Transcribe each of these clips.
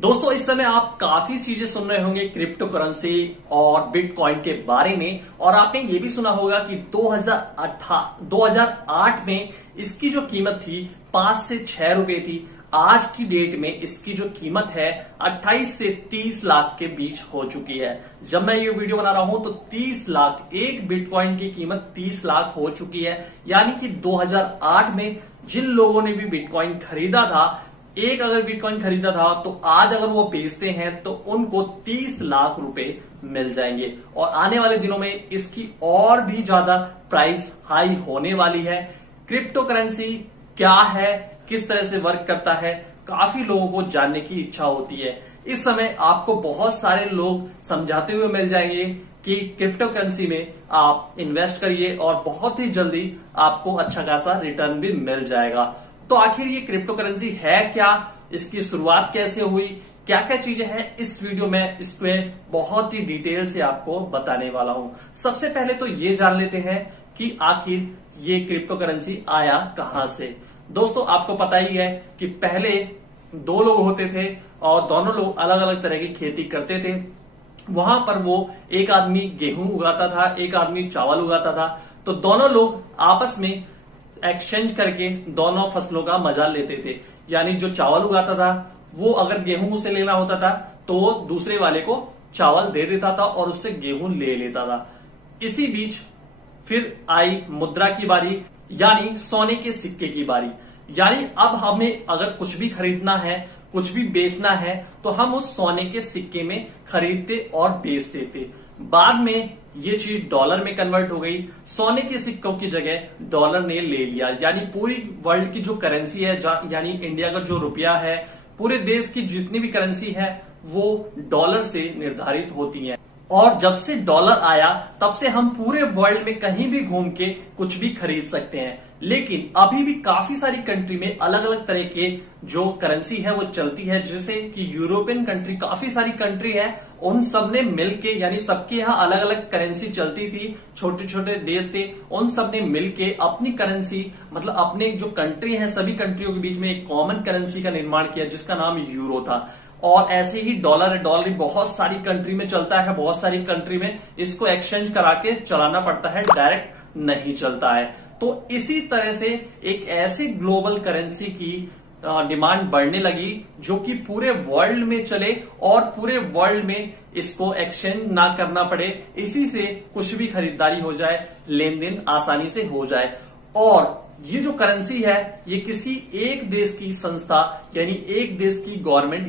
दोस्तों इस समय आप काफी चीजें सुन रहे होंगे क्रिप्टो करेंसी और बिटकॉइन के बारे में। और आपने ये भी सुना होगा कि 2008 में इसकी जो कीमत थी 5 से 6 रुपए थी। आज की डेट में इसकी जो कीमत है 28 से 30 लाख के बीच हो चुकी है। जब मैं ये वीडियो बना रहा हूं तो 30 लाख, एक बिटकॉइन की कीमत 30 लाख हो चुकी है। यानी कि 2008 में जिन लोगों ने भी बिटकॉइन खरीदा था, एक अगर बिटकॉइन खरीदा था, तो आज अगर वो बेचते हैं तो उनको 30 लाख रुपए मिल जाएंगे। और आने वाले दिनों में इसकी और भी ज्यादा प्राइस हाई होने वाली है। क्रिप्टो करेंसी क्या है, किस तरह से वर्क करता है, काफी लोगों को जानने की इच्छा होती है। इस समय आपको बहुत सारे लोग समझाते हुए मिल जाएंगे कि क्रिप्टो करेंसी में आप इन्वेस्ट करिए और बहुत ही जल्दी आपको अच्छा खासा रिटर्न भी मिल जाएगा। तो आखिर ये क्रिप्टो करेंसी है क्या, इसकी शुरुआत कैसे हुई, क्या क्या चीजें हैं, इस वीडियो में इसमें बहुत ही डिटेल से आपको बताने वाला हूं। सबसे पहले तो ये जान लेते हैं कि आखिर ये क्रिप्टो करेंसी आया कहां से। दोस्तों आपको पता ही है कि पहले दो लोग होते थे और दोनों लोग अलग अलग तरह की खेती करते थे। वहां पर वो एक आदमी गेहूं उगाता था, एक आदमी चावल उगाता था। तो दोनों लोग आपस में एक्सचेंज करके दोनों फसलों का मजा लेते थे। यानी जो चावल उगाता था वो अगर गेहूं उसे लेना होता था तो वो दूसरे वाले को चावल दे देता था और उससे गेहूं ले लेता था। इसी बीच फिर आई मुद्रा की बारी, यानी सोने के सिक्के की बारी। यानी अब हमें अगर कुछ भी खरीदना है, कुछ भी बेचना है, तो हम उस सोने के सिक्के में खरीदते और बेचते थे। बाद में ये चीज डॉलर में कन्वर्ट हो गई। सोने के सिक्कों की जगह डॉलर ने ले लिया। यानी पूरी वर्ल्ड की जो करेंसी है, यानी इंडिया का जो रुपया है, पूरे देश की जितनी भी करेंसी है वो डॉलर से निर्धारित होती है। और जब से डॉलर आया तब से हम पूरे वर्ल्ड में कहीं भी घूम के कुछ भी खरीद सकते हैं। लेकिन अभी भी काफी सारी कंट्री में अलग अलग तरह के जो करेंसी है वो चलती है। जैसे कि यूरोपियन कंट्री, काफी सारी कंट्री है, उन सब ने मिलके, यानी सबके यहाँ अलग अलग करेंसी चलती थी। छोटे छोटे देश थे, उन सब ने मिलके अपनी करेंसी, मतलब अपने जो कंट्री है सभी कंट्रियों के बीच में एक कॉमन करेंसी का निर्माण किया जिसका नाम यूरो था। और ऐसे ही डॉलर है, डॉलर बहुत सारी कंट्री में चलता है, बहुत सारी कंट्री में इसको एक्सचेंज करा के चलाना पड़ता है, डायरेक्ट नहीं चलता है। तो इसी तरह से एक ऐसी ग्लोबल करेंसी की डिमांड बढ़ने लगी जो कि पूरे वर्ल्ड में चले और पूरे वर्ल्ड में इसको एक्सचेंज ना करना पड़े। इसी से कुछ भी खरीदारी हो जाए, लेन देन आसानी से हो जाए। और ये जो करेंसी है ये किसी एक देश की संस्था, यानी एक देश की गवर्नमेंट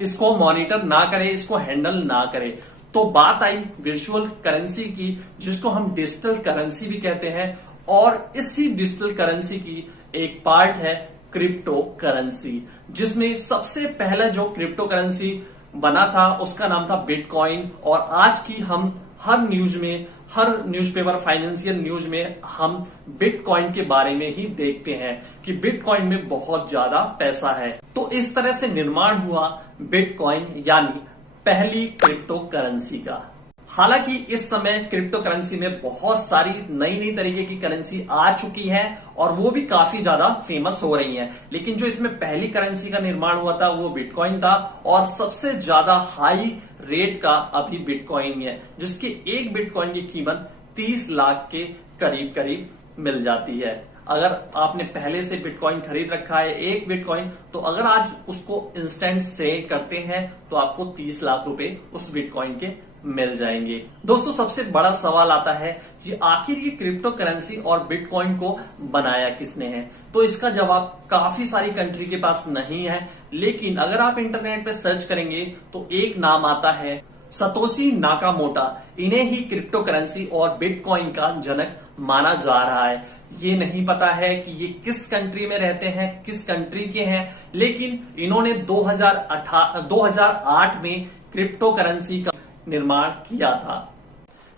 इसको मॉनिटर ना करे, इसको हैंडल ना करे। तो बात आई वर्चुअल करेंसी की, जिसको हम डिजिटल करेंसी भी कहते हैं। और इसी डिजिटल करेंसी की एक पार्ट है क्रिप्टो करेंसी, जिसमें सबसे पहला जो क्रिप्टो करेंसी बना था उसका नाम था बिटकॉइन। और आज की हम हर न्यूज में, हर न्यूज़पेपर, फाइनेंशियल न्यूज में हम बिटकॉइन के बारे में ही देखते हैं कि बिटकॉइन में बहुत ज्यादा पैसा है। तो इस तरह से निर्माण हुआ बिटकॉइन, यानी पहली क्रिप्टो करेंसी का। हालांकि इस समय क्रिप्टो करेंसी में बहुत सारी नई नई तरीके की करेंसी आ चुकी है और वो भी काफी ज्यादा फेमस हो रही हैं। लेकिन जो इसमें पहली करेंसी का निर्माण हुआ था वो बिटकॉइन था। और सबसे ज्यादा हाई रेट का अभी बिटकॉइन है, जिसके एक बिटकॉइन की कीमत 30 लाख के करीब करीब मिल जाती है। अगर आपने पहले से बिटकॉइन खरीद रखा है एक बिटकॉइन, तो अगर आज उसको इंस्टेंट सेल करते हैं तो आपको 30 लाख रुपए उस बिटकॉइन के मिल जाएंगे। दोस्तों सबसे बड़ा सवाल आता है कि आखिर ये क्रिप्टो करेंसी और बिटकॉइन को बनाया किसने है। तो इसका जवाब काफी सारी कंट्री के पास नहीं है। लेकिन अगर आप इंटरनेट पे सर्च करेंगे तो एक नाम आता है, सतोशी नाकामोटो। इन्हें ही क्रिप्टो करेंसी और बिटकॉइन का जनक माना जा रहा है। ये नहीं पता है कि ये किस कंट्री में रहते हैं, किस कंट्री के हैं, लेकिन इन्होंने 2008 में क्रिप्टो करेंसी का निर्माण किया था।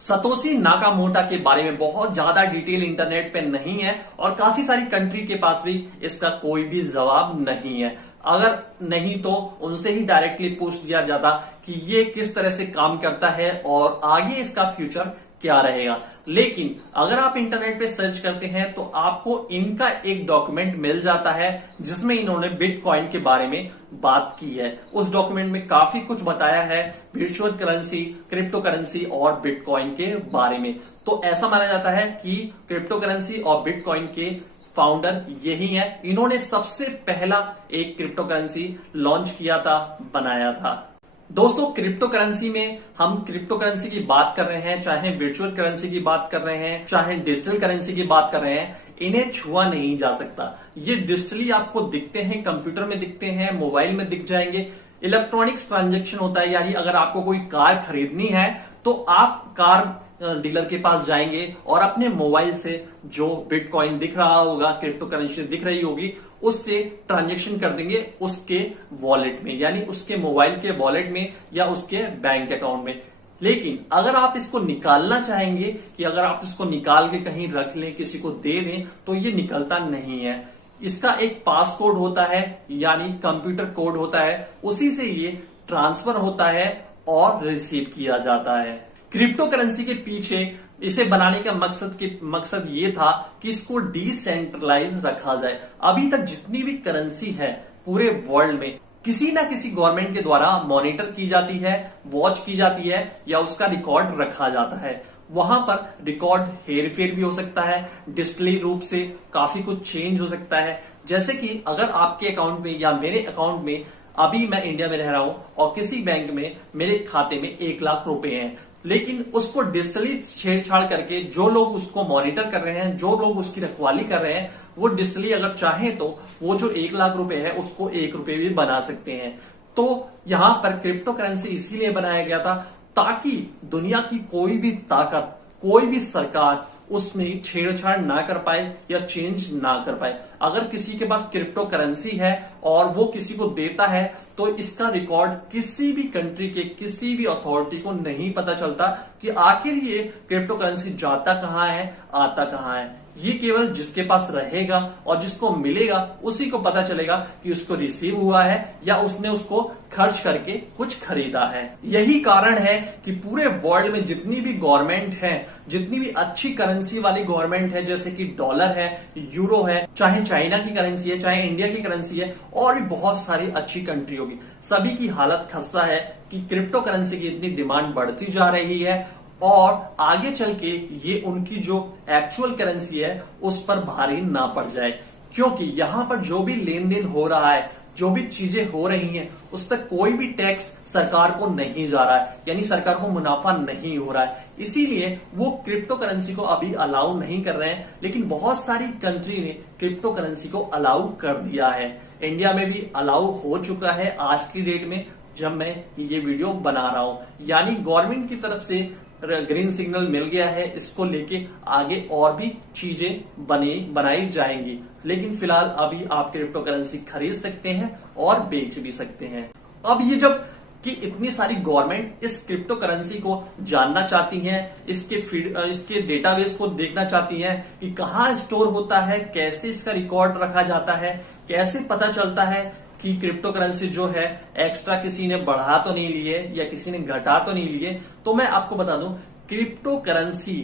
सतोशी नाकामोटो के बारे में बहुत ज्यादा डिटेल इंटरनेट पे नहीं है और काफी सारी कंट्री के पास भी इसका कोई भी जवाब नहीं है। अगर नहीं तो उनसे ही डायरेक्टली पूछ लिया जाता कि ये किस तरह से काम करता है और आगे इसका फ्यूचर क्या रहेगा। लेकिन अगर आप इंटरनेट पे सर्च करते हैं तो आपको इनका एक डॉक्यूमेंट मिल जाता है जिसमें इन्होंने बिटकॉइन के बारे में बात की है। उस डॉक्यूमेंट में काफी कुछ बताया है वर्चुअल करेंसी, क्रिप्टो करेंसी और बिटकॉइन के बारे में। तो ऐसा माना जाता है कि क्रिप्टो करेंसी और बिटकॉइन के फाउंडर यही है। इन्होंने सबसे पहला एक क्रिप्टो करेंसी लॉन्च किया था, बनाया था। दोस्तों, क्रिप्टो करेंसी में हम क्रिप्टो करेंसी की बात कर रहे हैं, चाहे वर्चुअल करेंसी की बात कर रहे हैं, चाहे डिजिटल करेंसी की बात कर रहे हैं, इन्हें छुआ नहीं जा सकता। ये डिजिटली आपको दिखते हैं, कंप्यूटर में दिखते हैं, मोबाइल में दिख जाएंगे। इलेक्ट्रॉनिक्स ट्रांजैक्शन होता है, यानी अगर आपको कोई कार खरीदनी है तो आप कार डीलर के पास जाएंगे और अपने मोबाइल से जो बिटकॉइन दिख रहा होगा, क्रिप्टो करेंसी दिख रही होगी, उससे ट्रांजैक्शन कर देंगे उसके वॉलेट में, यानी उसके मोबाइल के वॉलेट में या उसके बैंक अकाउंट में। लेकिन अगर आप इसको निकालना चाहेंगे कि अगर आप इसको निकाल के कहीं रख लें, किसी को दे दें, तो ये निकलता नहीं है। इसका एक पास कोड होता है, यानी कंप्यूटर कोड होता है, उसी से ये ट्रांसफर होता है और रिसीव किया जाता है। क्रिप्टो करेंसी के पीछे इसे बनाने का मकसद ये था कि इसको डिसेंट्रलाइज रखा जाए। अभी तक जितनी भी करेंसी है पूरे वर्ल्ड में किसी ना किसी गवर्नमेंट के द्वारा मॉनिटर की जाती है, वॉच की जाती है या उसका रिकॉर्ड रखा जाता है। वहां पर रिकॉर्ड हेरफेर भी हो सकता है, डिजिटली रूप से काफी कुछ चेंज हो सकता है। जैसे कि अगर आपके अकाउंट में या मेरे अकाउंट में, अभी मैं इंडिया में रह रहा हूं और किसी बैंक में मेरे खाते में 1 लाख रुपए हैं, लेकिन उसको डिजिटली छेड़छाड़ करके जो लोग उसको मॉनिटर कर रहे हैं, जो लोग उसकी रखवाली कर रहे हैं, वो डिजिटली अगर चाहें तो वो जो 1 लाख रुपए है उसको 1 रुपए भी बना सकते हैं। तो यहां पर क्रिप्टो करेंसी इसीलिए बनाया गया था ताकि दुनिया की कोई भी ताकत, कोई भी सरकार उसमें छेड़छाड़ ना कर पाए या चेंज ना कर पाए। अगर किसी के पास क्रिप्टो करेंसी है और वो किसी को देता है तो इसका रिकॉर्ड किसी भी कंट्री के किसी भी अथॉरिटी को नहीं पता चलता कि आखिर ये क्रिप्टो करेंसी जाता कहां है, आता कहां है। ये केवल जिसके पास रहेगा और जिसको मिलेगा उसी को पता चलेगा कि उसको रिसीव हुआ है या उसने उसको खर्च करके कुछ खरीदा है। यही कारण है कि पूरे वर्ल्ड में जितनी भी गवर्नमेंट है, जितनी भी अच्छी करेंसी वाली गवर्नमेंट है, जैसे कि डॉलर है, यूरो है, चाहे चाइना की करेंसी है, चाहे इंडिया की करेंसी है, और भी बहुत सारी अच्छी कंट्री होगी, सभी की हालत खस्ता है कि क्रिप्टो करेंसी की इतनी डिमांड बढ़ती जा रही है और आगे चल के ये उनकी जो एक्चुअल करेंसी है उस पर भारी ना पड़ जाए। क्योंकि यहां पर जो भी लेन देन हो रहा है, जो भी चीजें हो रही हैं, उस पर कोई भी टैक्स सरकार को नहीं जा रहा है, यानी सरकार को मुनाफा नहीं हो रहा है। इसीलिए वो क्रिप्टो करेंसी को अभी अलाउ नहीं कर रहे हैं, लेकिन बहुत सारी कंट्री ने क्रिप्टो करेंसी को अलाउ कर दिया है। इंडिया में भी अलाउ हो चुका है आज की डेट में जब मैं ये वीडियो बना रहा हूं, यानी गवर्नमेंट की तरफ से ग्रीन सिग्नल मिल गया है। इसको लेके आगे और भी चीजें बनाई जाएंगी, लेकिन फिलहाल अभी आप क्रिप्टो करेंसी खरीद सकते हैं और बेच भी सकते हैं। अब ये जब कि इतनी सारी गवर्नमेंट इस क्रिप्टो करेंसी को जानना चाहती हैं, इसके डेटाबेस को देखना चाहती हैं कि कहाँ स्टोर होता है, कैसे इसका रिकॉर्ड रखा जाता है, कैसे पता चलता है कि क्रिप्टो करेंसी जो है एक्स्ट्रा किसी ने बढ़ा तो नहीं लिए या किसी ने घटा तो नहीं लिए। तो मैं आपको बता दूं, क्रिप्टो करेंसी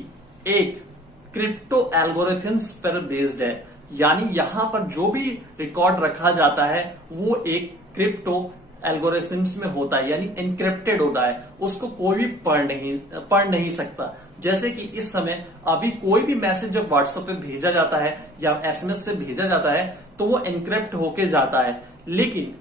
एक क्रिप्टो एल्गोरिथम्स पर बेस्ड है, यानी यहां पर जो भी रिकॉर्ड रखा जाता है वो एक क्रिप्टो एल्गोरिथम्स में होता है, यानी एनक्रिप्टेड होता है, उसको कोई भी पढ़ नहीं सकता। जैसे कि इस समय अभी कोई भी मैसेज जब व्हाट्सएप पे भेजा जाता है या एसएमएस से भेजा जाता है तो वो एनक्रिप्ट होके जाता है, लेकिन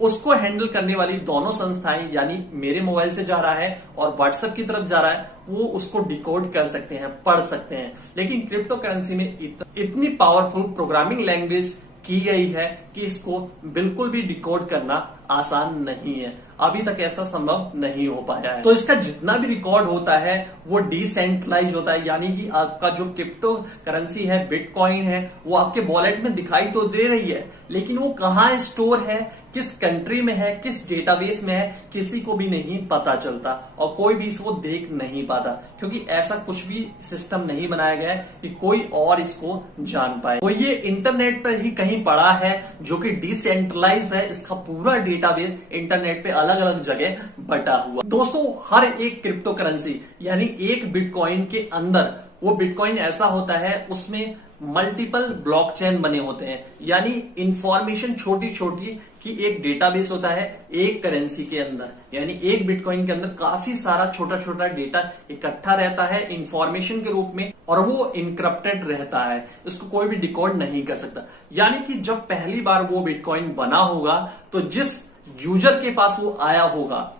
उसको हैंडल करने वाली दोनों संस्थाएं, यानी मेरे मोबाइल से जा रहा है और व्हाट्सएप की तरफ जा रहा है, वो उसको डिकोड कर सकते हैं, पढ़ सकते हैं। लेकिन क्रिप्टो करेंसी में इतनी पावरफुल प्रोग्रामिंग लैंग्वेज की गई है कि इसको बिल्कुल भी डिकोड करना आसान नहीं है। अभी तक ऐसा संभव नहीं हो पाया है। तो इसका जितना भी रिकॉर्ड होता है वो डिसेंट्रलाइज होता है, यानी कि आपका जो क्रिप्टो करेंसी है, बिटकॉइन है, वो आपके वॉलेट में दिखाई तो दे रही है, लेकिन वो कहाँ स्टोर है, किस कंट्री में है, किस डेटाबेस में है, किसी को भी नहीं पता चलता और कोई भी इसको देख नहीं पाता, क्योंकि ऐसा कुछ भी सिस्टम नहीं बनाया गया है कि कोई और इसको जान पाए। तो ये इंटरनेट पर ही कहीं पड़ा है जो कि डिसेंट्रलाइज है। इसका पूरा डेटाबेस इंटरनेट पे अलग अलग जगह बटा हुआ। दोस्तों, हर एक क्रिप्टो करेंसी यानी एक बिटकॉइन के अंदर, वो बिटकॉइन ऐसा होता है उसमें मल्टीपल ब्लॉकचेन बने होते हैं, यानी इंफॉर्मेशन छोटी छोटी की एक डेटाबेस होता है एक करेंसी के अंदर, यानी एक बिटकॉइन के अंदर काफी सारा छोटा छोटा डेटा इकट्ठा रहता है इंफॉर्मेशन के रूप में, और वो इनक्रप्टेड रहता है, इसको कोई भी डिकोड नहीं कर सकता। यानी कि जब पहली बार वो बिटकॉइन बना होगा तो जिस यूजर के पास वो आया होगा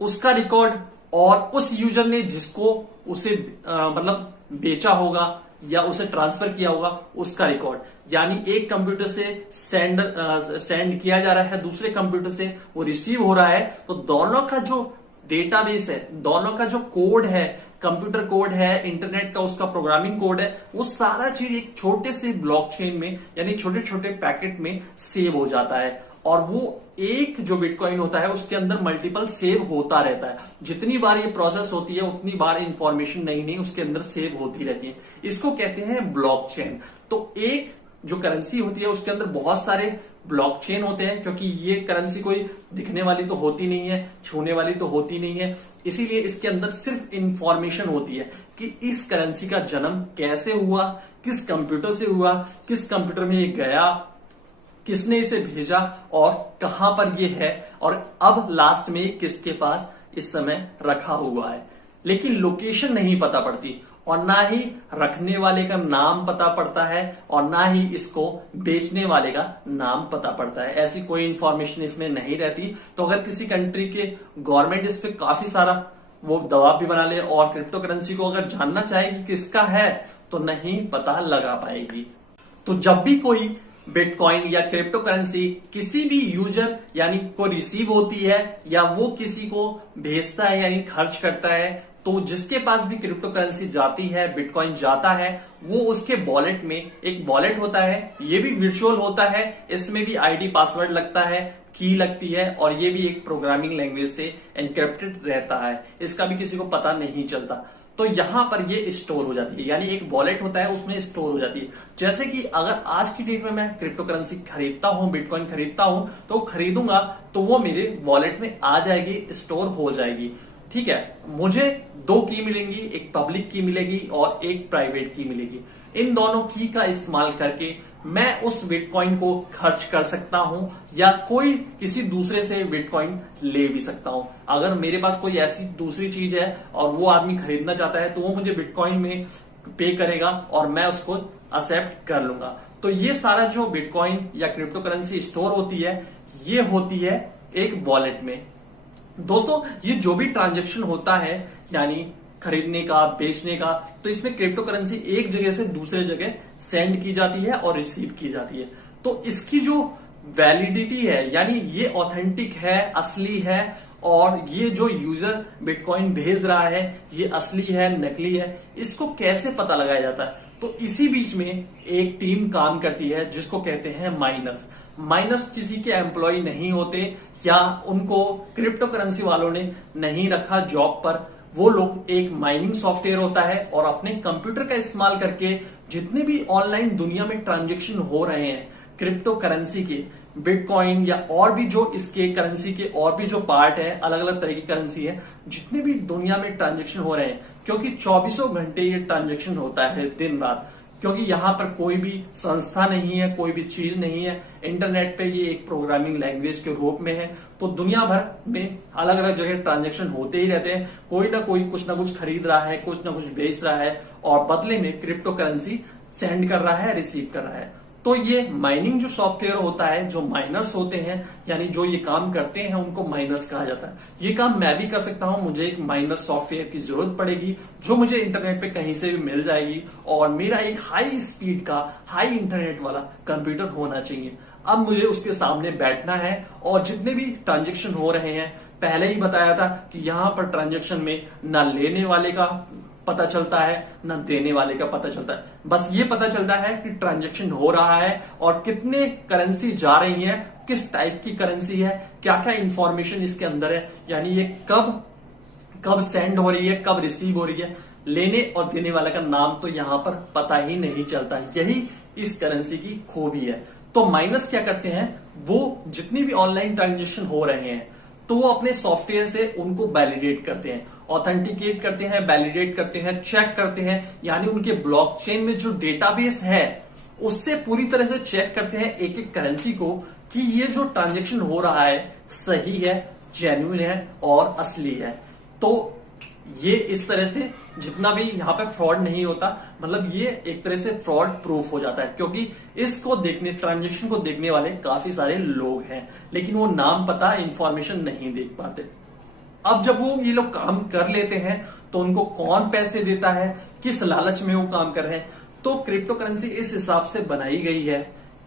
उसका रिकॉर्ड, और उस यूजर ने जिसको उसे मतलब बेचा होगा या उसे ट्रांसफर किया होगा उसका रिकॉर्ड, यानी एक कंप्यूटर से सेंड किया जा रहा है, दूसरे कंप्यूटर से वो रिसीव हो रहा है, तो दोनों का जो डेटाबेस है, दोनों का जो कोड है, कंप्यूटर कोड है, इंटरनेट का उसका प्रोग्रामिंग कोड है, वो सारा चीज एक छोटे से ब्लॉकचेन में यानी छोटे छोटे पैकेट में सेव हो जाता है, और वो एक जो बिटकॉइन होता है उसके अंदर मल्टीपल सेव होता रहता है। जितनी बार ये प्रोसेस होती है उतनी बार इंफॉर्मेशन नई नई उसके अंदर सेव होती रहती है। इसको कहते हैं ब्लॉकचेन। तो एक जो करेंसी होती है उसके अंदर बहुत सारे ब्लॉकचेन होते हैं, क्योंकि ये करेंसी कोई दिखने वाली तो होती नहीं है, छूने वाली तो होती नहीं है, इसीलिए इसके अंदर सिर्फ इंफॉर्मेशन होती है कि इस करेंसी का जन्म कैसे हुआ, किस कंप्यूटर से हुआ, किस कंप्यूटर में ये गया, किसने इसे भेजा और कहां पर ये है, और अब लास्ट में किसके पास इस समय रखा हुआ है। लेकिन लोकेशन नहीं पता पड़ती, और ना ही रखने वाले का नाम पता पड़ता है, और ना ही इसको बेचने वाले का नाम पता पड़ता है। ऐसी कोई इंफॉर्मेशन इसमें नहीं रहती। तो अगर किसी कंट्री के गवर्नमेंट इस पे काफी सारा वो दबाव भी बना ले और क्रिप्टो करेंसी को अगर जानना चाहेगी किसका है तो नहीं पता लगा पाएगी। तो जब भी कोई बिटकॉइन या क्रिप्टो करेंसी किसी भी यूजर यानी को रिसीव होती है या वो किसी को भेजता है यानी खर्च करता है, तो जिसके पास भी क्रिप्टो करेंसी जाती है, बिटकॉइन जाता है, वो उसके वॉलेट में, एक वॉलेट होता है, ये भी वर्चुअल होता है, इसमें भी आईडी पासवर्ड लगता है, की लगती है, और ये भी एक प्रोग्रामिंग लैंग्वेज से एनक्रिप्टेड रहता है, इसका भी किसी को पता नहीं चलता। तो यहां पर ये स्टोर हो जाती है, यानी एक वॉलेट होता है उसमें स्टोर हो जाती है। जैसे कि अगर आज की डेट में मैं क्रिप्टो करेंसी खरीदता हूं, बिटकॉइन खरीदता हूं, तो खरीदूंगा तो वो मेरे वॉलेट में आ जाएगी, स्टोर हो जाएगी। ठीक है, मुझे 2 की मिलेंगी, एक पब्लिक की मिलेगी और एक प्राइवेट की मिलेगी। इन दोनों की का इस्तेमाल करके मैं उस बिटकॉइन को खर्च कर सकता हूं या कोई किसी दूसरे से बिटकॉइन ले भी सकता हूं। अगर मेरे पास कोई ऐसी दूसरी चीज है और वो आदमी खरीदना चाहता है तो वो मुझे बिटकॉइन में पे करेगा और मैं उसको एक्सेप्ट कर लूंगा। तो ये सारा जो बिटकॉइन या क्रिप्टो करेंसी स्टोर होती है, ये होती है एक वॉलेट में। दोस्तों, ये जो भी ट्रांजैक्शन होता है यानी खरीदने का, बेचने का, तो इसमें क्रिप्टो करेंसी एक जगह से दूसरे जगह सेंड की जाती है और रिसीव की जाती है। तो इसकी जो वैलिडिटी है यानी ये ऑथेंटिक है, असली है, और ये जो यूजर बिटकॉइन भेज रहा है ये असली है, नकली है, इसको कैसे पता लगाया जाता है? तो इसी बीच में एक टीम काम करती है जिसको कहते हैं माइनर्स। माइनर्स किसी के एम्प्लॉय नहीं होते या उनको क्रिप्टो करेंसी वालों ने नहीं रखा जॉब पर। वो लोग, एक माइनिंग सॉफ्टवेयर होता है और अपने कंप्यूटर का इस्तेमाल करके जितने भी ऑनलाइन दुनिया में ट्रांजैक्शन हो रहे हैं क्रिप्टो करेंसी के, बिटकॉइन या और भी जो इसके करेंसी के और भी जो पार्ट है, अलग अलग तरह की करेंसी है, जितने भी दुनिया में ट्रांजैक्शन हो रहे हैं, क्योंकि 24 घंटे ये ट्रांजैक्शन होता है दिन रात, क्योंकि यहां पर कोई भी संस्था नहीं है, कोई भी चीज नहीं है, इंटरनेट पे ये एक प्रोग्रामिंग लैंग्वेज के रूप में है। तो दुनिया भर में अलग अलग जगह ट्रांजैक्शन होते ही रहते हैं, कोई ना कोई कुछ ना कुछ खरीद रहा है, कुछ ना कुछ बेच रहा है और बदले में क्रिप्टो करेंसी सेंड कर रहा है, रिसीव कर रहा है। तो ये माइनिंग जो सॉफ्टवेयर होता है, जो माइनर्स होते हैं यानी जो ये काम करते हैं उनको माइनर्स कहा जाता है। ये काम मैं भी कर सकता हूं, मुझे एक माइनर सॉफ्टवेयर की जरूरत पड़ेगी जो मुझे इंटरनेट पे कहीं से भी मिल जाएगी, और मेरा एक हाई स्पीड का, हाई इंटरनेट वाला कंप्यूटर होना चाहिए। अब मुझे उसके सामने बैठना है और जितने भी ट्रांजेक्शन हो रहे हैं, पहले ही बताया था कि यहां पर ट्रांजेक्शन में ना लेने वाले का पता चलता है ना देने वाले का पता चलता है, बस ये पता चलता है कि ट्रांजैक्शन हो रहा है और कितने करेंसी जा रही है, किस टाइप की करेंसी है, क्या क्या इंफॉर्मेशन इसके अंदर है, यानी ये कब सेंड हो रही है, कब रिसीव हो रही है। लेने और देने वाले का नाम तो यहां पर पता ही नहीं चलता है, यही इस करेंसी की खूबी है। तो माइनर्स क्या करते हैं, वो जितनी भी ऑनलाइन ट्रांजेक्शन हो रहे हैं तो वो अपने सॉफ्टवेयर से उनको वैलिडेट करते हैं, ऑथेंटिकेट करते हैं, वैलिडेट करते हैं, चेक करते हैं, यानी उनके ब्लॉकचेन में जो डेटाबेस है उससे पूरी तरह से चेक करते हैं एक एक करेंसी को कि ये जो ट्रांजेक्शन हो रहा है सही है, जेन्युइन है और असली है। तो ये इस तरह से जितना भी यहां पे फ्रॉड नहीं होता, मतलब ये एक तरह से फ्रॉड प्रूफ हो जाता है, क्योंकि इसको देखने, ट्रांजेक्शन को देखने वाले काफी सारे लोग हैं लेकिन वो नाम पता इंफॉर्मेशन नहीं देख पाते। अब जब वो ये लोग काम कर लेते हैं तो उनको कौन पैसे देता है, किस लालच में वो काम कर रहे हैं, तो क्रिप्टो करेंसी इस हिसाब से बनाई गई है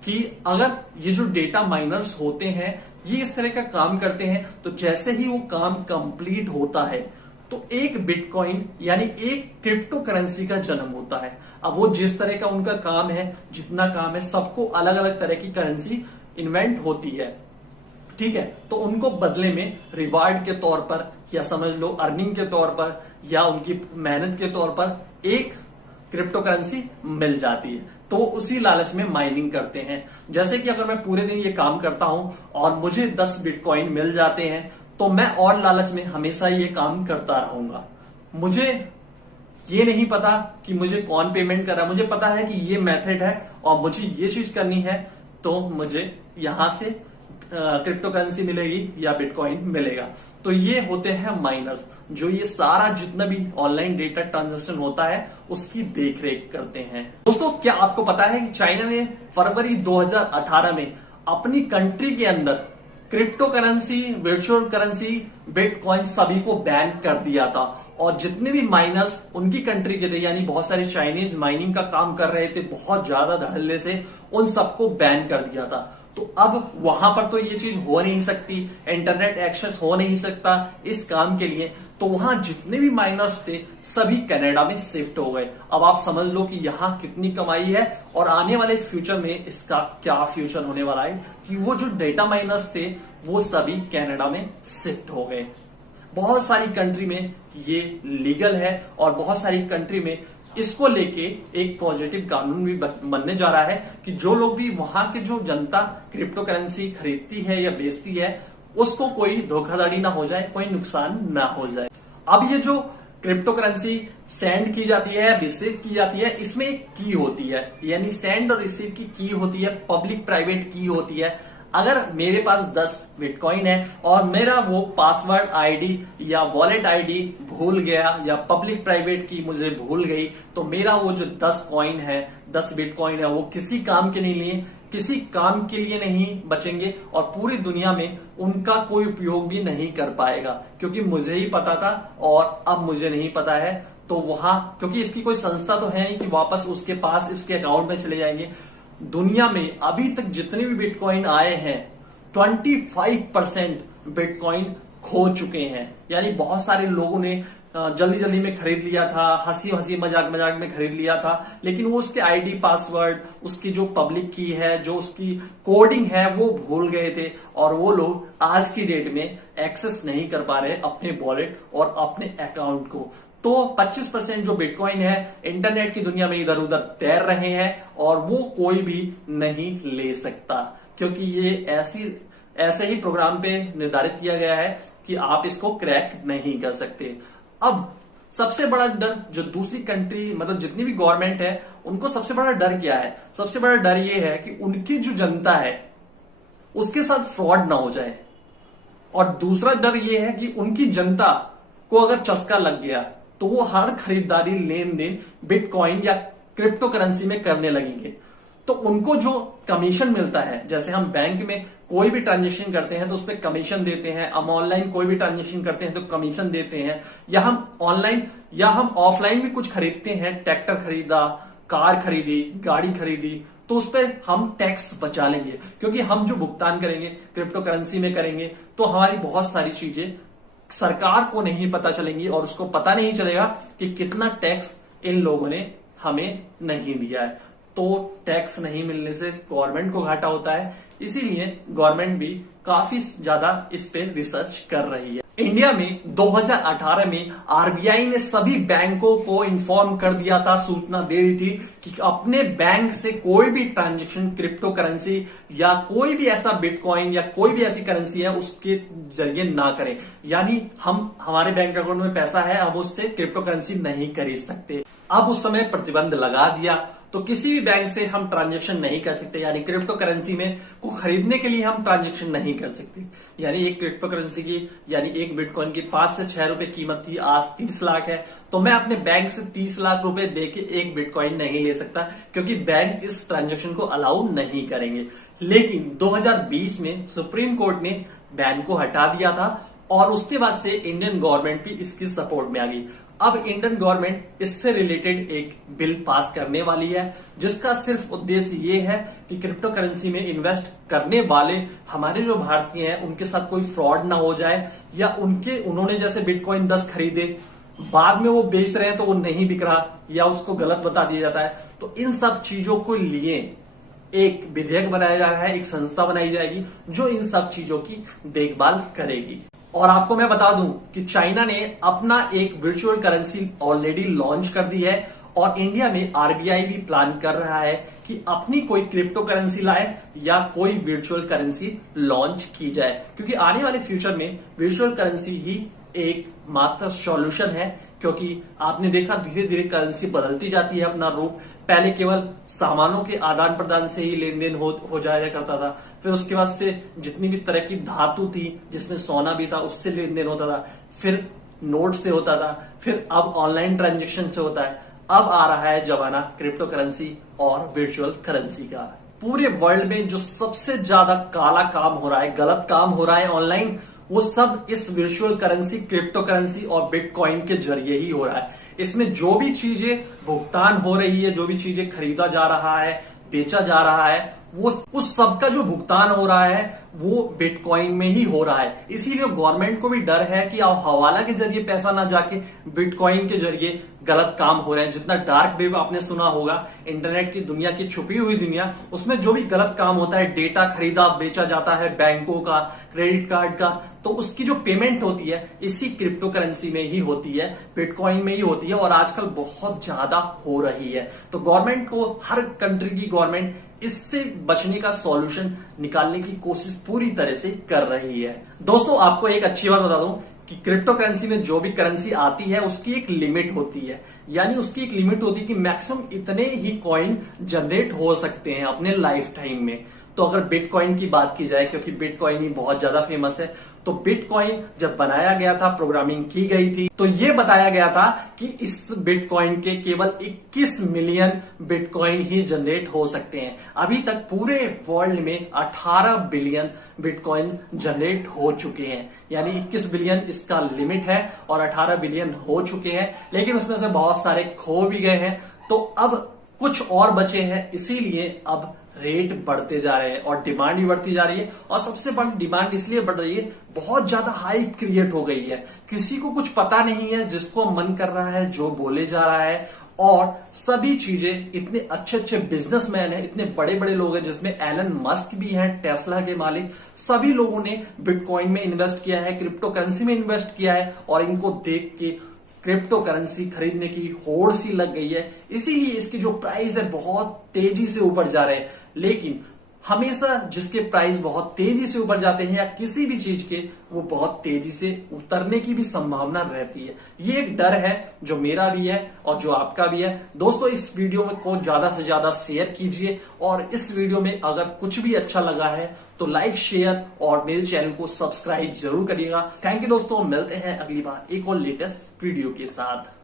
कि अगर ये जो डेटा माइनर्स होते हैं ये इस तरह का काम करते हैं तो जैसे ही वो काम कंप्लीट होता है तो एक बिटकॉइन यानी एक क्रिप्टो करेंसी का जन्म होता है। अब वो जिस तरह का उनका काम है, जितना काम है, सबको अलग अलग तरह की करेंसी इन्वेंट होती है, ठीक है। तो उनको बदले में रिवार्ड के तौर पर या समझ लो अर्निंग के तौर पर या उनकी मेहनत के तौर पर एक क्रिप्टो करेंसी मिल जाती है, तो वो उसी लालच में माइनिंग करते हैं। जैसे कि अगर मैं पूरे दिन ये काम करता हूं और मुझे 10 बिटकॉइन मिल जाते हैं तो मैं और लालच में हमेशा ये काम करता रहूंगा। मुझे ये नहीं पता कि मुझे कौन पेमेंट कर रहा है, मुझे पता है कि ये मेथड है और मुझे ये चीज करनी है तो मुझे यहां से क्रिप्टो करेंसी मिलेगी या बिटकॉइन मिलेगा। तो ये होते हैं माइनर्स, जो ये सारा जितना भी ऑनलाइन डेटा ट्रांजैक्शन होता है उसकी देखरेख करते हैं। दोस्तों, क्या आपको पता है कि चाइना ने फरवरी 2018 में अपनी कंट्री के अंदर crypto currency, virtual currency, bitcoin सभी को बैन कर दिया था और जितने भी माइनर्स उनकी कंट्री के थे, यानी बहुत सारे चाइनीज माइनिंग का काम कर रहे थे बहुत ज्यादा धड़ल्ले से, उन सबको बैन कर दिया था। तो अब वहां पर तो ये चीज हो नहीं सकती, इंटरनेट एक्सेस हो नहीं सकता इस काम के लिए, तो वहां जितने भी माइनर्स थे सभी कनाडा में शिफ्ट हो गए। अब आप समझ लो कि यहां कितनी कमाई है और आने वाले फ्यूचर में इसका क्या फ्यूचर होने वाला है कि वो जो डेटा माइनर्स थे वो सभी कनाडा में शिफ्ट हो गए। बहुत सारी कंट्री में ये लीगल है और बहुत सारी कंट्री में इसको लेके एक पॉजिटिव कानून भी बनने जा रहा है कि जो लोग भी वहां के जो जनता क्रिप्टो करेंसी खरीदती है या बेचती है उसको कोई धोखाधड़ी ना हो जाए, कोई नुकसान ना हो जाए। अब ये जो क्रिप्टो करेंसी सेंड की जाती है, रिसीव की जाती है, इसमें एक की होती है, यानी सेंड और रिसीव की की होती है, पब्लिक प्राइवेट की होती है। अगर मेरे पास 10 बिटकॉइन है और मेरा वो पासवर्ड आईडी या वॉलेट आईडी भूल गया या पब्लिक प्राइवेट की मुझे भूल गई, तो मेरा वो जो 10 कॉइन है, 10 बिटकॉइन है, वो किसी काम के लिए किसी काम के लिए नहीं बचेंगे और पूरी दुनिया में उनका कोई उपयोग भी नहीं कर पाएगा, क्योंकि मुझे ही पता था और अब मुझे नहीं पता है। तो वहां क्योंकि इसकी कोई संस्था तो है नहीं कि वापस उसके पास इसके अकाउंट में चले जाएंगे। दुनिया में अभी तक जितने भी बिटकॉइन आए हैं 25% बिटकॉइन खो चुके हैं, यानी बहुत सारे लोगों ने जल्दी जल्दी में खरीद लिया था, हंसी हंसी मजाक मजाक में खरीद लिया था, लेकिन वो उसके आईडी पासवर्ड, उसकी जो पब्लिक की है, जो उसकी कोडिंग है वो भूल गए थे और वो लोग आज की डेट में एक्सेस नहीं कर पा रहे अपने वॉलेट और अपने अकाउंट को। तो 25% जो बिटकॉइन है इंटरनेट की दुनिया में इधर उधर तैर रहे हैं और वो कोई भी नहीं ले सकता, क्योंकि ये ऐसे ही प्रोग्राम पे निर्धारित किया गया है कि आप इसको क्रैक नहीं कर सकते। अब सबसे बड़ा डर जो दूसरी कंट्री, मतलब जितनी भी गवर्नमेंट है, उनको सबसे बड़ा डर क्या है? सबसे बड़ा डर ये है कि उनकी जो जनता है उसके साथ फ्रॉड ना हो जाए, और दूसरा डर ये है कि उनकी जनता को अगर चस्का लग गया तो वो हर खरीदारी लेन देन बिटकॉइन या क्रिप्टो करेंसी में करने लगेंगे। तो उनको जो कमीशन मिलता है, जैसे हम बैंक में कोई भी ट्रांजेक्शन करते हैं तो उस पर कमीशन देते हैं, हम ऑनलाइन कोई भी ट्रांजेक्शन करते हैं तो कमीशन देते हैं, या हम ऑनलाइन या हम ऑफलाइन भी कुछ खरीदते हैं, ट्रैक्टर खरीदा, कार खरीदी, गाड़ी खरीदी, तो उस पर हम टैक्स बचा लेंगे, क्योंकि हम जो भुगतान करेंगे क्रिप्टो करेंसी में करेंगे तो हमारी बहुत सारी चीजें सरकार को नहीं पता चलेंगी और उसको पता नहीं चलेगा कि कितना टैक्स इन लोगों ने हमें नहीं दिया है। तो टैक्स नहीं मिलने से गवर्नमेंट को घाटा होता है, इसीलिए गवर्नमेंट भी काफी ज्यादा इस पे रिसर्च कर रही है। इंडिया में 2018 में आरबीआई ने सभी बैंकों को इन्फॉर्म कर दिया था, सूचना दे दी थी कि अपने बैंक से कोई भी ट्रांजैक्शन क्रिप्टो करेंसी या कोई भी ऐसा बिटकॉइन या कोई भी ऐसी करेंसी है उसके जरिए ना करें। यानी हमारे बैंक अकाउंट में पैसा है, अब उससे क्रिप्टो करेंसी नहीं खरीद सकते। अब उस समय प्रतिबंध लगा दिया, तो किसी भी बैंक से हम ट्रांजैक्शन नहीं कर सकते, यानी क्रिप्टो करेंसी में को खरीदने के लिए हम ट्रांजैक्शन नहीं कर सकते। यानी एक क्रिप्टो करेंसी की यानी एक बिटकॉइन की 5 से 6 रुपए कीमत थी, आज 30 लाख है। तो मैं अपने बैंक से 30 लाख रुपए देके एक बिटकॉइन नहीं ले सकता, क्योंकि बैंक इस ट्रांजैक्शन को अलाउ नहीं करेंगे। लेकिन 2020 में सुप्रीम कोर्ट ने बैन को हटा दिया था और उसके बाद से इंडियन गवर्नमेंट भी इसकी सपोर्ट में आ गई। अब इंडियन गवर्नमेंट इससे रिलेटेड एक बिल पास करने वाली है, जिसका सिर्फ उद्देश्य ये है कि क्रिप्टो करेंसी में इन्वेस्ट करने वाले हमारे जो भारतीय हैं उनके साथ कोई फ्रॉड ना हो जाए, या उन्होंने जैसे बिटकॉइन 10 खरीदे, बाद में वो बेच रहे हैं तो वो नहीं बिक रहा या उसको गलत बता दिया जाता है। तो इन सब चीजों को लिए एक विधेयक बनाया जा रहा है, एक संस्था बनाई जाएगी जो इन सब चीजों की देखभाल करेगी। और आपको मैं बता दूं कि चाइना ने अपना एक वर्चुअल करेंसी ऑलरेडी लॉन्च कर दी है और इंडिया में आरबीआई भी प्लान कर रहा है कि अपनी कोई क्रिप्टो करेंसी लाए या कोई वर्चुअल करेंसी लॉन्च की जाए, क्योंकि आने वाले फ्यूचर में वर्चुअल करेंसी ही एक मात्र सॉल्यूशन है। क्योंकि आपने देखा धीरे धीरे करेंसी बदलती जाती है अपना रूप। पहले केवल सामानों के आदान प्रदान से ही लेन देन हो जाया करता था, फिर उसके बाद से जितनी भी तरह की धातु थी जिसमें सोना भी था उससे लेन देन होता था, फिर नोट से होता था, फिर अब ऑनलाइन ट्रांजेक्शन से होता है। अब आ रहा है जमाना क्रिप्टो करेंसी और वर्चुअल करेंसी का। पूरे वर्ल्ड में जो सबसे ज्यादा काला काम हो रहा है, गलत काम हो रहा है ऑनलाइन, वो सब इस वर्चुअल करेंसी, क्रिप्टो करेंसी और बिटकॉइन के जरिए ही हो रहा है। इसमें जो भी चीजें भुगतान हो रही है, जो भी चीजें खरीदा जा रहा है, बेचा जा रहा है, वो उस सब का जो भुगतान हो रहा है वो बिटकॉइन में ही हो रहा है। इसीलिए गवर्नमेंट को भी डर है कि अब हवाला के जरिए पैसा ना जाके बिटकॉइन के जरिए गलत काम हो रहे हैं। जितना डार्क वेब आपने सुना होगा, इंटरनेट की दुनिया की छुपी हुई दुनिया, उसमें जो भी गलत काम होता है, डेटा खरीदा बेचा जाता है बैंकों का, क्रेडिट कार्ड का, तो उसकी जो पेमेंट होती है इसी क्रिप्टो करेंसी में ही होती है, बिटकॉइन में ही होती है और आजकल बहुत ज्यादा हो रही है। तो गवर्नमेंट को, हर कंट्री की गवर्नमेंट इससे बचने का सॉल्यूशन निकालने की कोशिश पूरी तरह से कर रही है। दोस्तों, आपको एक अच्छी बात बता दूं कि क्रिप्टो करेंसी में जो भी करेंसी आती है उसकी एक लिमिट होती है। यानी उसकी एक लिमिट होती है कि मैक्सिमम इतने ही कॉइन जनरेट हो सकते हैं अपने लाइफ टाइम में। तो अगर बिटकॉइन की बात की जाए, क्योंकि बिटकॉइन ही बहुत ज्यादा फेमस है, तो बिटकॉइन जब बनाया गया था, प्रोग्रामिंग की गई थी, तो ये बताया गया था कि इस बिटकॉइन के केवल 21 मिलियन बिटकॉइन ही जनरेट हो सकते हैं। अभी तक पूरे वर्ल्ड में 18 बिलियन बिटकॉइन जनरेट हो चुके हैं, यानी 21 बिलियन इसका लिमिट है और 18 बिलियन हो चुके हैं। लेकिन उसमें से बहुत सारे खो भी गए हैं, तो अब कुछ और बचे हैं। इसीलिए अब रेट बढ़ते जा रहे हैं और डिमांड भी बढ़ती जा रही है। और सबसे बड़ी डिमांड इसलिए बढ़ रही है, बहुत ज्यादा हाइप क्रिएट हो गई है, किसी को कुछ पता नहीं है, जिसको मन कर रहा है जो बोले जा रहा है। और सभी चीजें, इतने अच्छे अच्छे बिजनेसमैन हैं, इतने बड़े बड़े लोग हैं, जिसमें एलन मस्क भी हैं, टेस्ला के मालिक, सभी लोगों ने बिटकॉइन में इन्वेस्ट किया है, क्रिप्टो करेंसी में इन्वेस्ट किया है और इनको देख के क्रिप्टो करेंसी खरीदने की होड़ सी लग गई है। इसीलिए इसकी जो प्राइस है बहुत तेजी से ऊपर जा रहे हैं। लेकिन हमेशा जिसके प्राइस बहुत तेजी से ऊपर जाते हैं या किसी भी चीज के, वो बहुत तेजी से उतरने की भी संभावना रहती है। ये एक डर है जो मेरा भी है और जो आपका भी है। दोस्तों, इस वीडियो में को ज्यादा से ज्यादा शेयर कीजिए और इस वीडियो में अगर कुछ भी अच्छा लगा है तो लाइक, शेयर और मेरे चैनल को सब्सक्राइब जरूर करिएगा। थैंक यू दोस्तों, मिलते हैं अगली बार एक और लेटेस्ट वीडियो के साथ।